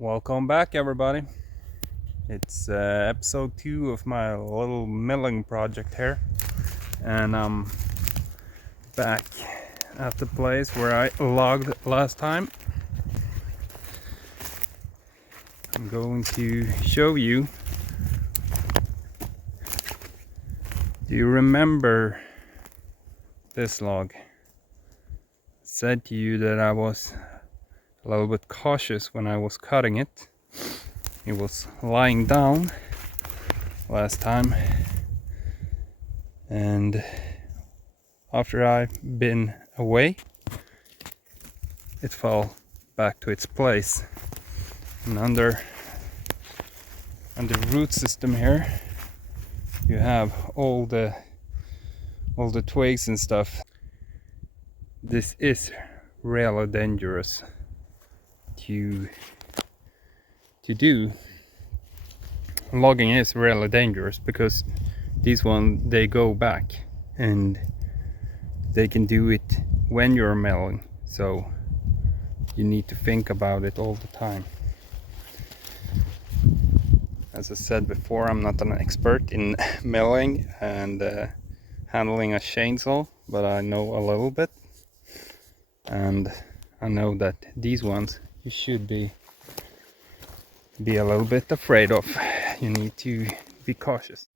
Welcome back, everybody. It's episode 2 of my little milling project here, and I'm back at the place where I logged last time. I'm going to show you. Do you remember this log? I said to you that I was a little bit cautious when I was cutting it. It was lying down last time, and after I've been away, it fell back to its place. And under root system here, you have all the twigs and stuff. This is really dangerous to do. Logging is really dangerous because these ones, they go back and they can do it when you're milling, so you need to think about it all the time. As I said before, I'm not an expert in milling and handling a chainsaw, but I know a little bit, and I know that these ones you should be a little bit afraid of. You need to be cautious.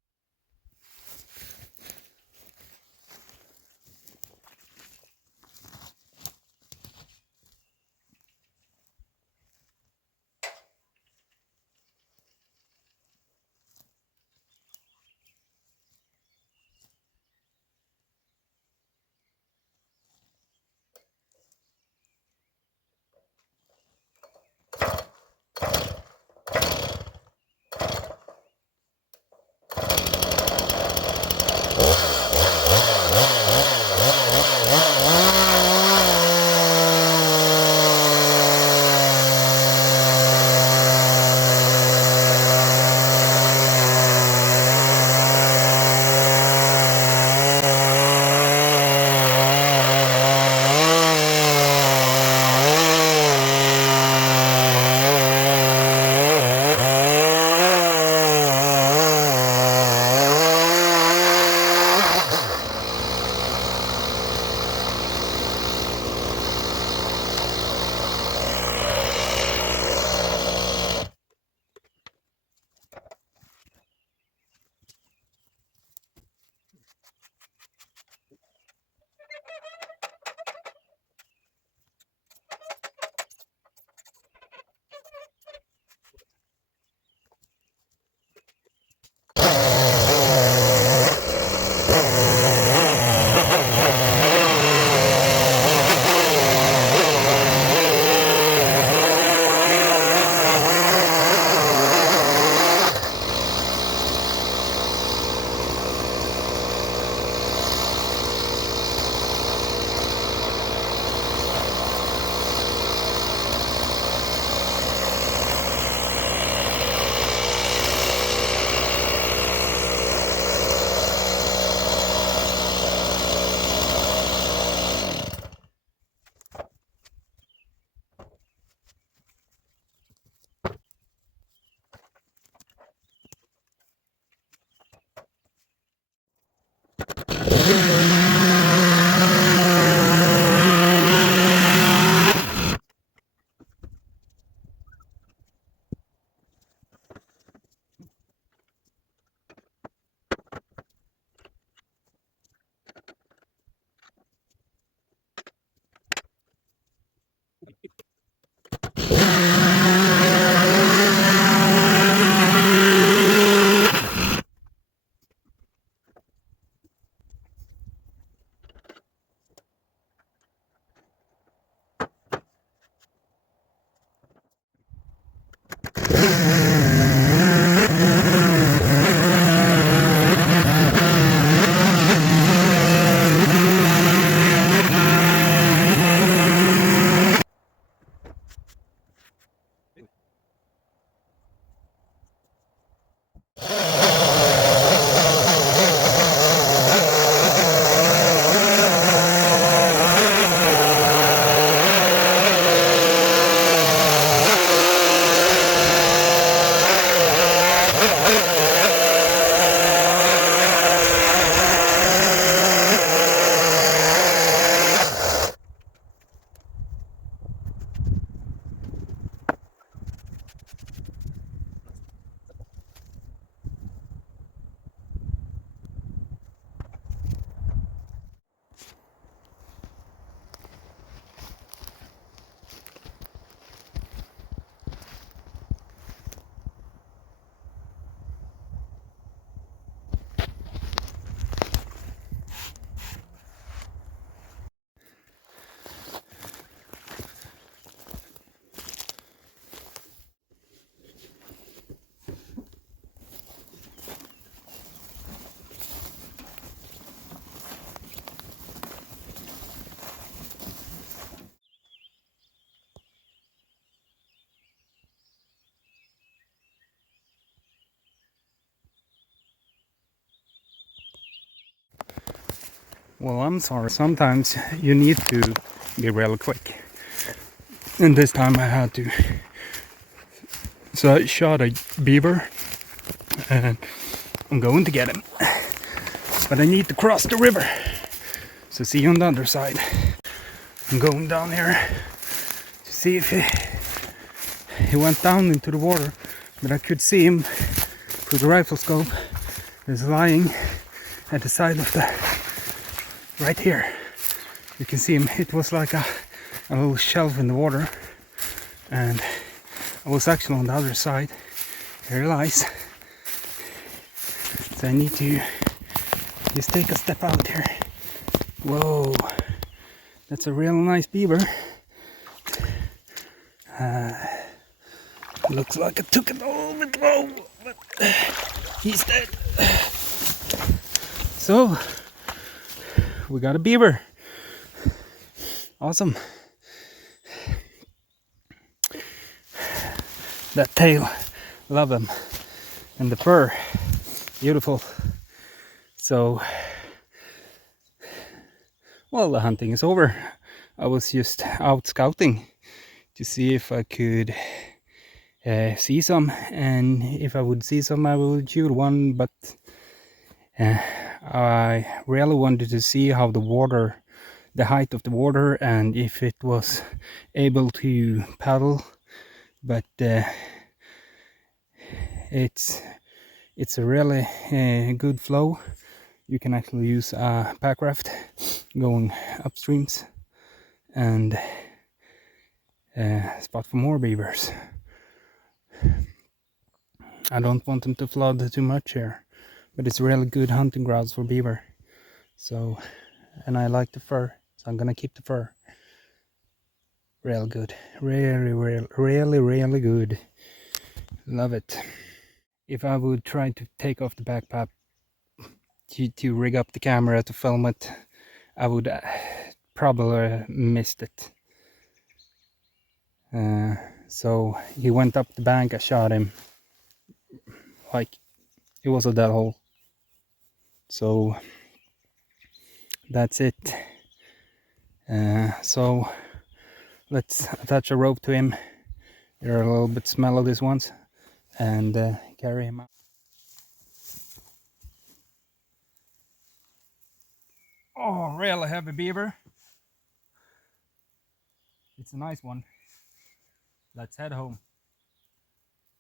Well, I'm sorry. Sometimes you need to be real quick. And this time I had to. So I shot a beaver and I'm going to get him. But I need to cross the river. So see you on the other side. I'm going down here to see if he went down into the water. But I could see him through the rifle scope. He's lying at the side of the, right here. You can see him. It was like a little shelf in the water. And I was actually on the other side. Here he lies. So I need to just take a step out here. Whoa, that's a real nice beaver. Looks like I took it a little bit low, but he's dead. So, we got a beaver. Awesome. That tail, love him. And the fur, beautiful. So, well, the hunting is over. I was just out scouting to see if I could see some, and if I would see some I would shoot one, but I really wanted to see how the water, the height of the water, and if it was able to paddle. But it's a really good flow. You can actually use a pack raft going upstreams and spot for more beavers. I don't want them to flood too much here, but it's really good hunting grounds for beaver. So, and I like the fur, so I'm gonna keep the fur. Real good, really good. Love it. If I would try to take off the backpack to rig up the camera to film it, I would probably missed it. So he went up the bank. I shot him like it was a dead hole. So that's it. So let's attach a rope to him. You're a little bit smell of this ones, and carry him out. Oh, really heavy beaver. It's a nice one. Let's head home.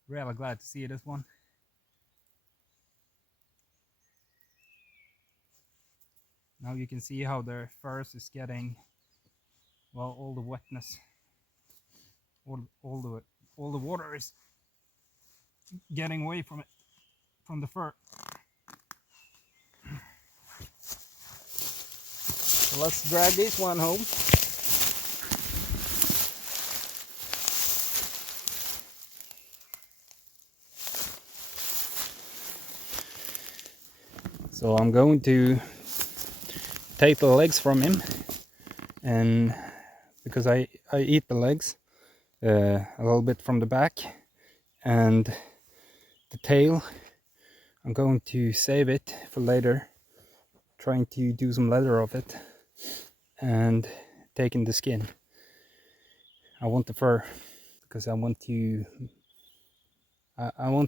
Really glad to see this one. Now you can see how the furs is getting, well, all the wetness, all the water is getting away from it, from the fur. So let's drag this one home. So I'm going to take the legs from him, and because I eat the legs a little bit from the back, and the tail I'm going to save it for later, trying to do some leather of it and taking the skin. I want the fur because I want to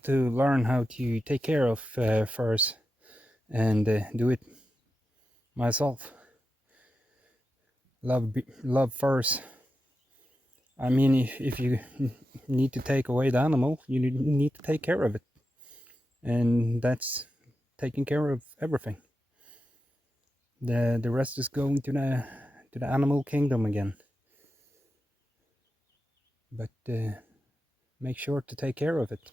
learn how to take care of furs and do it myself. Love furs. I mean, if you need to take away the animal, you need to take care of it, and that's taking care of everything. The rest is going to the animal kingdom again. But make sure to take care of it.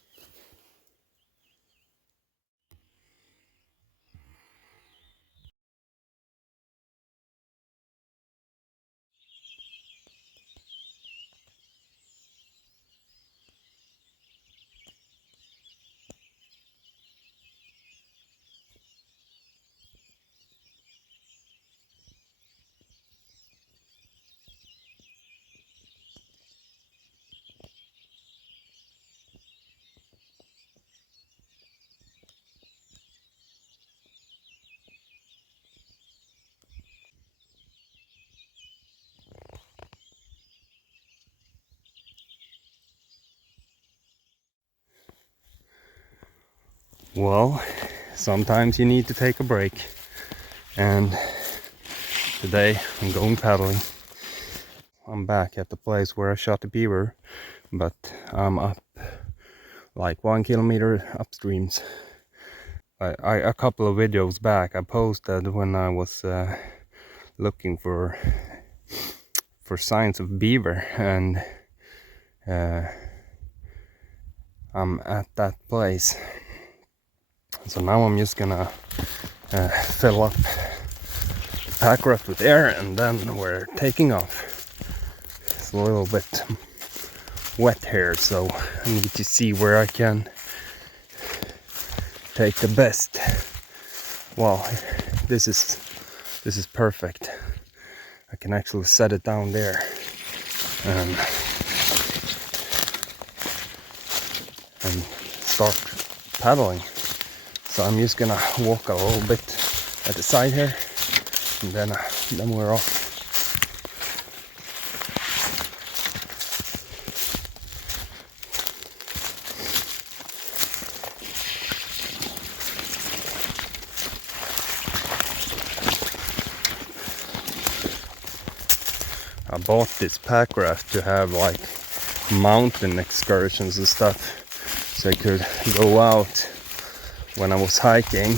Well, sometimes you need to take a break, and today I'm going paddling. I'm back at the place where I shot the beaver, but I'm up like 1 kilometer upstreams. A couple of videos back I posted when I was looking for signs of beaver, and I'm at that place. So now I'm just gonna fill up the pack raft with air, and then we're taking off. It's a little bit wet here, so I need to see where I can take the best. Well, this is perfect. I can actually set it down there and start paddling. So I'm just gonna walk a little bit at the side here, and then we're off. I bought this pack raft to have like mountain excursions and stuff, so I could go out when I was hiking,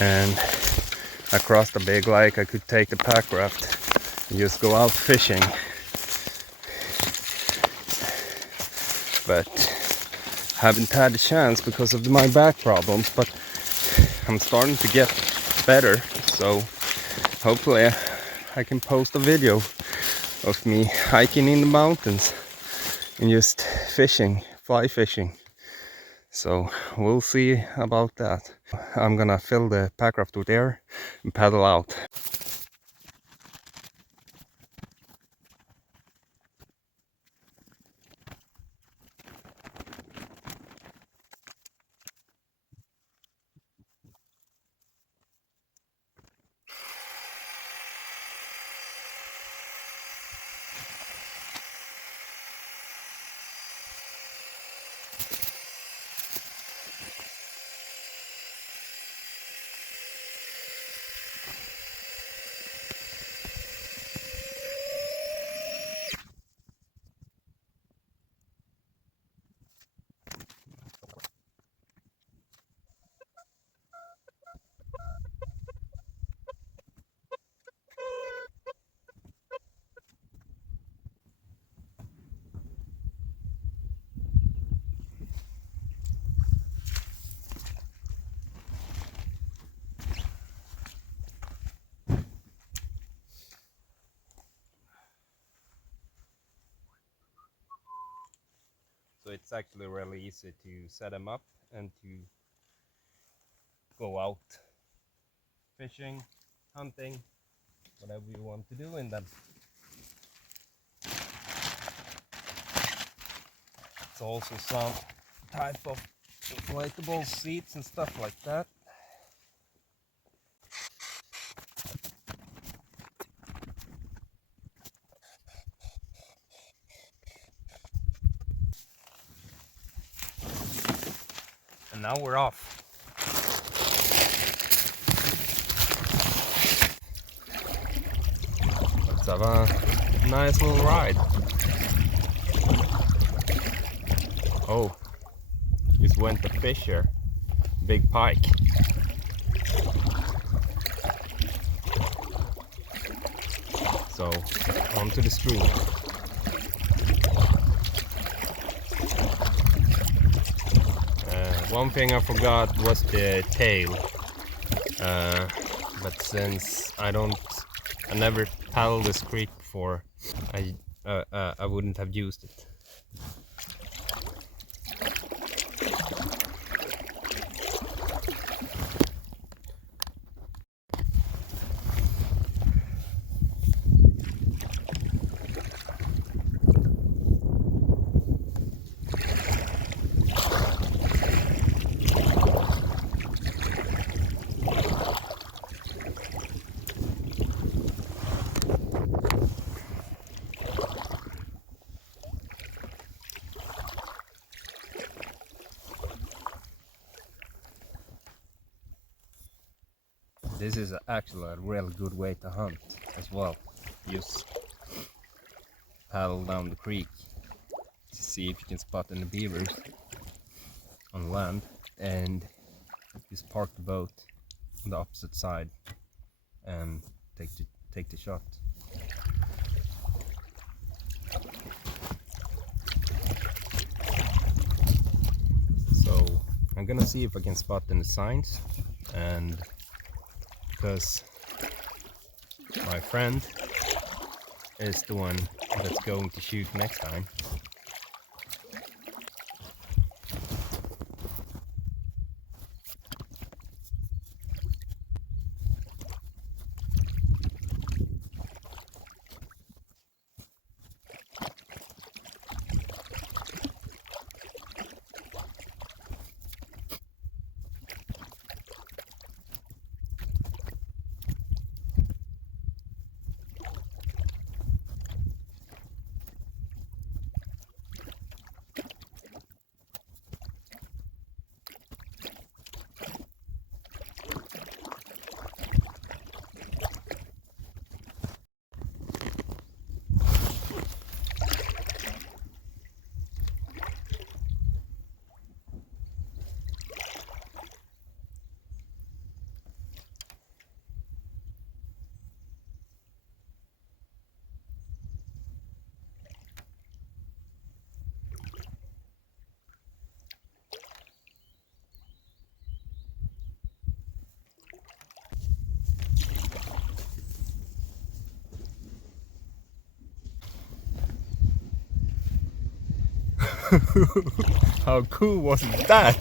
and across the big lake I could take the pack raft and just go out fishing. But haven't had a chance because of my back problems, but I'm starting to get better, so hopefully I can post a video of me hiking in the mountains and just fishing, fly fishing. So we'll see about that. I'm gonna fill the pack raft with air and paddle out. So it's actually really easy to set them up and to go out fishing, hunting, whatever you want to do in them. It's also some type of inflatable seats and stuff like that. And now we're off. Let's have a nice little ride. Oh, just went to fish here. Big pike. So, onto the stream. One thing I forgot was the tail, but since I never paddled this creek before, I wouldn't have used it. This is actually a really good way to hunt as well. Just paddle down the creek to see if you can spot any beavers on land, and just park the boat on the opposite side and take the shot. So I'm gonna see if I can spot any signs, and because my friend is the one that's going to shoot next time. How cool was that?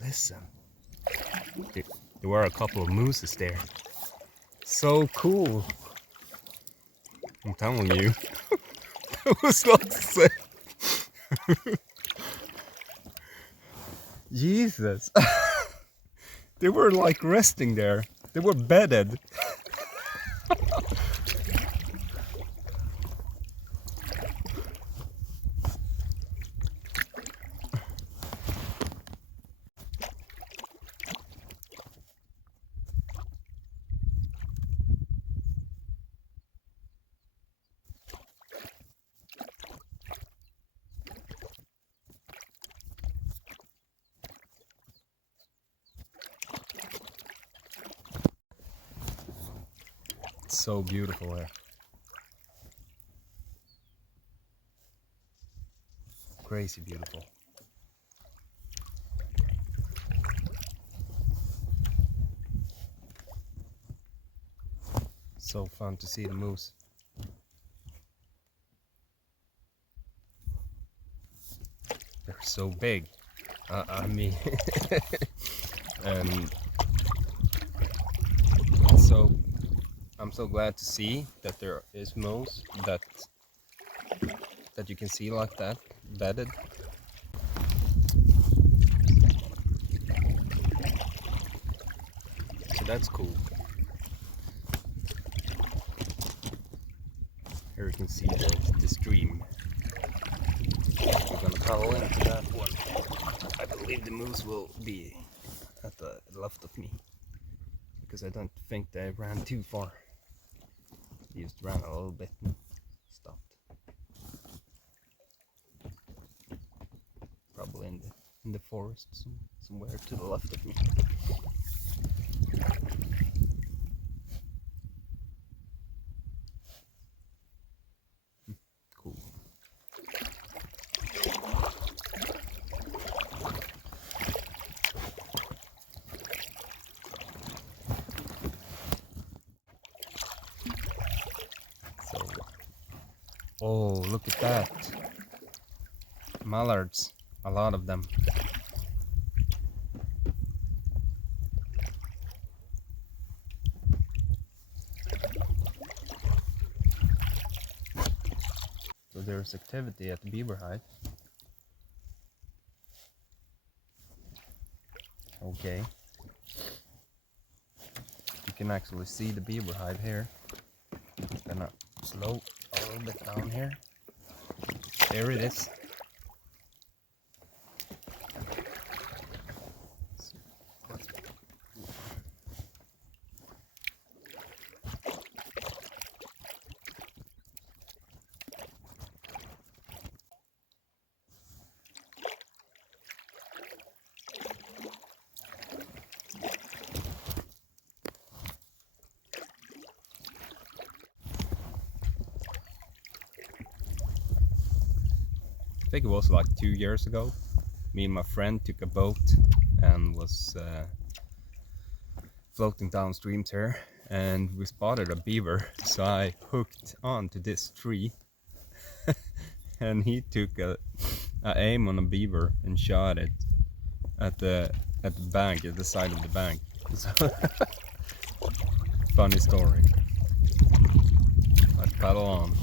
Listen, there were a couple of mooses there. So cool. I'm telling you, that was not safe. Jesus. They were like resting there. They were bedded. It's so beautiful here. Crazy beautiful. So fun to see the moose. They're so big. I mean, and so I'm so glad to see that there is moose that you can see like that, bedded. So that's cool. Here you can see the stream. We're gonna paddle into that one. I believe the moose will be at the left of me, because I don't think they ran too far. They just ran a little bit and stopped. Probably in the forest somewhere to the left of me. Cool. So, oh, look at that. Mallards, a lot of them. So there's activity at the beaver hide. Okay. You can actually see the beaver hide here. Gonna slow a little bit down here. There it is. think it was like 2 years ago. Me and my friend took a boat and was floating downstream here, and we spotted a beaver. So I hooked onto this tree and he took a aim on a beaver and shot it at the bank, at the side of the bank. So funny story. Let's paddle on.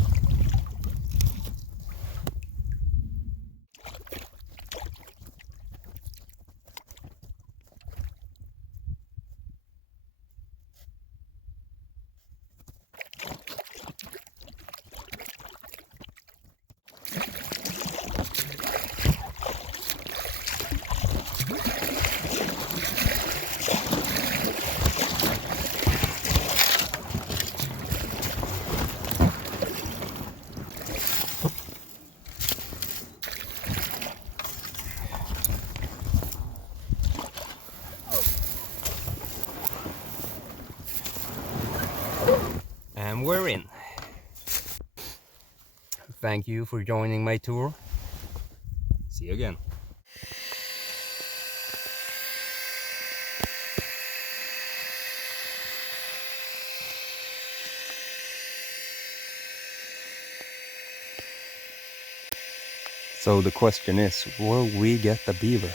And we're in. Thank you for joining my tour. See you again. So the question is, will we get the beaver?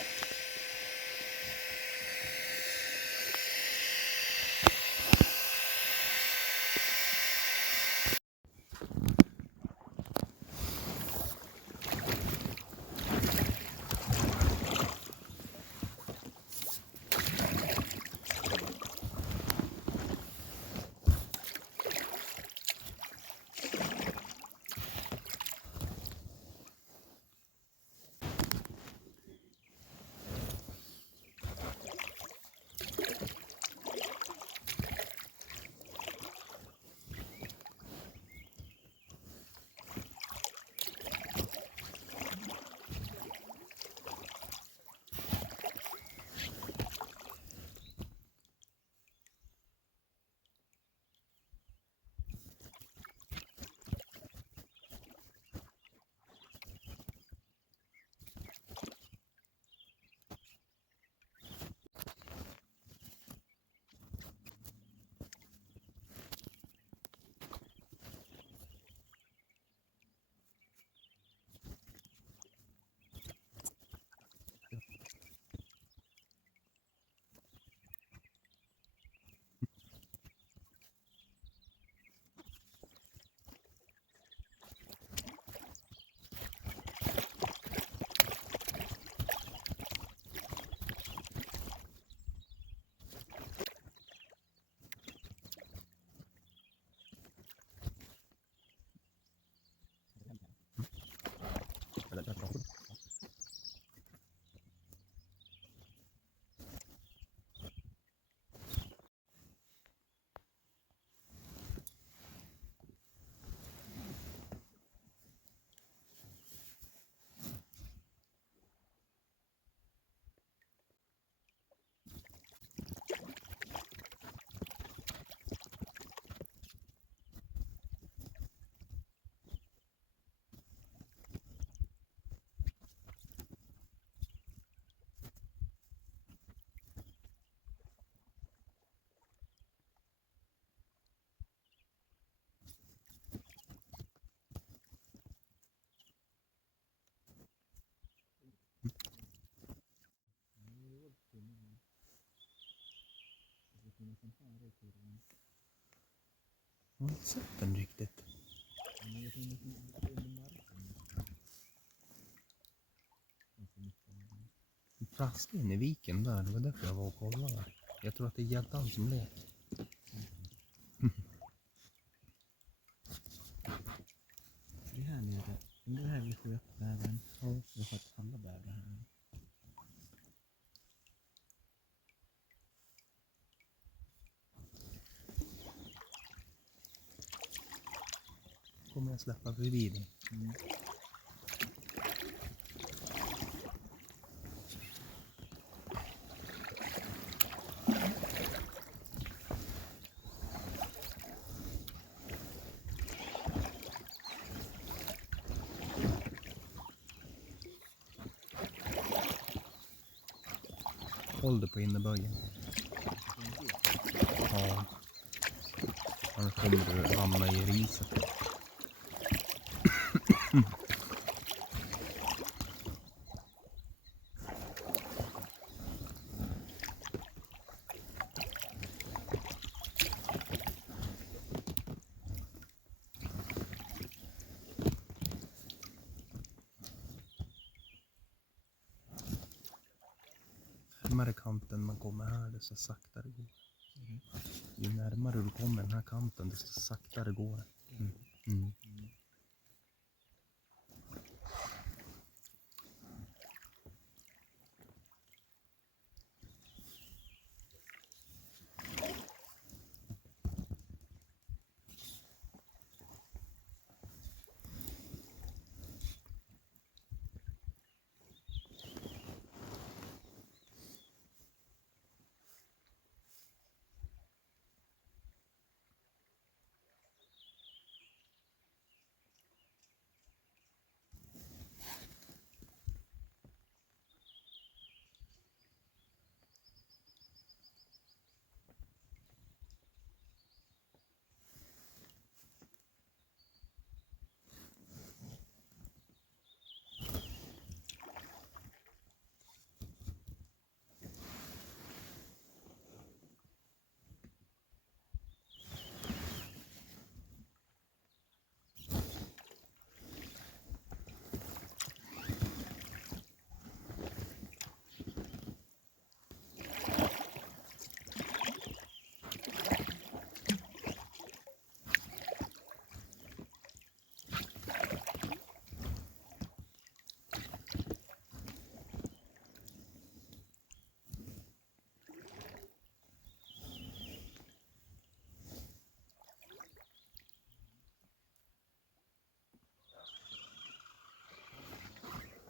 Jag har inte sett den riktigt. Den traskade in i viken där, det var därför jag var och kollade. Jag tror att det är gäddan som leker. Det här nere, det här vi sköt bävern. Ja. Vi har fått alla bävrar här. Kommer jag släppa förbi dig? Mm. Håll det på inneböjen. Ja. Annars kommer du hamna i riset. Närmare kanten man kommer här, desto saktare går det. Ju närmare du kommer den här kanten, desto saktare går det. Mm.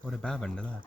Var det bävern det där?